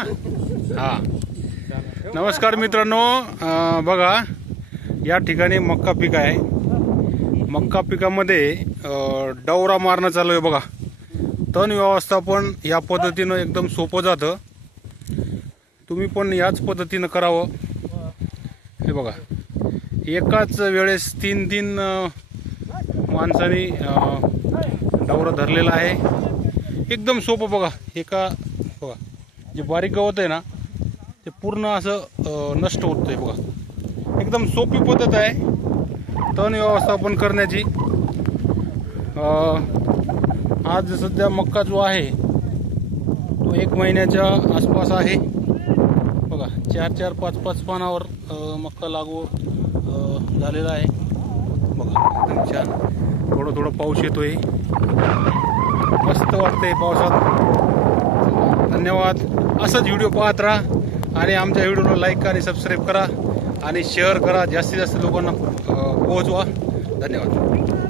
हा नमस्कार मित्रांनो, बघा या ठिकाणी मक्का पीक आहे. मक्का पिकामध्ये डवरा मारणं चालू आहे. बघा तण व्यवस्थापन या पद्धतीनं एकदम सोपं जातं. तुम्ही पण याच पद्धतीनं करावं. हे बघा एकाच वेळेस तीन माणसांनी डवरा धरलेला आहे. एकदम सोपं. बघा बघा जे बारीक गवत आहे ना ते पूर्ण असं नष्ट होतंय. बघा एकदम सोपी पद्धत आहे तण व्यवस्थापन करण्याची. आज सध्या मक्का जो आहे तो 1 महिन्याच्या आसपास आहे. बघा 4 5 पानावर मक्का लागू झालेला आहे. बघा एकदम छान. थोडं पाऊस येतोय. मस्त वाटतंय पावसात. धन्यवाद. असंच व्हिडिओ पाहत राहा आणि आमच्या व्हिडिओला लाईक आणि सबस्क्राईब करा आणि शेअर करा. जास्तीत जास्त लोकांना पोहोचवा. धन्यवाद.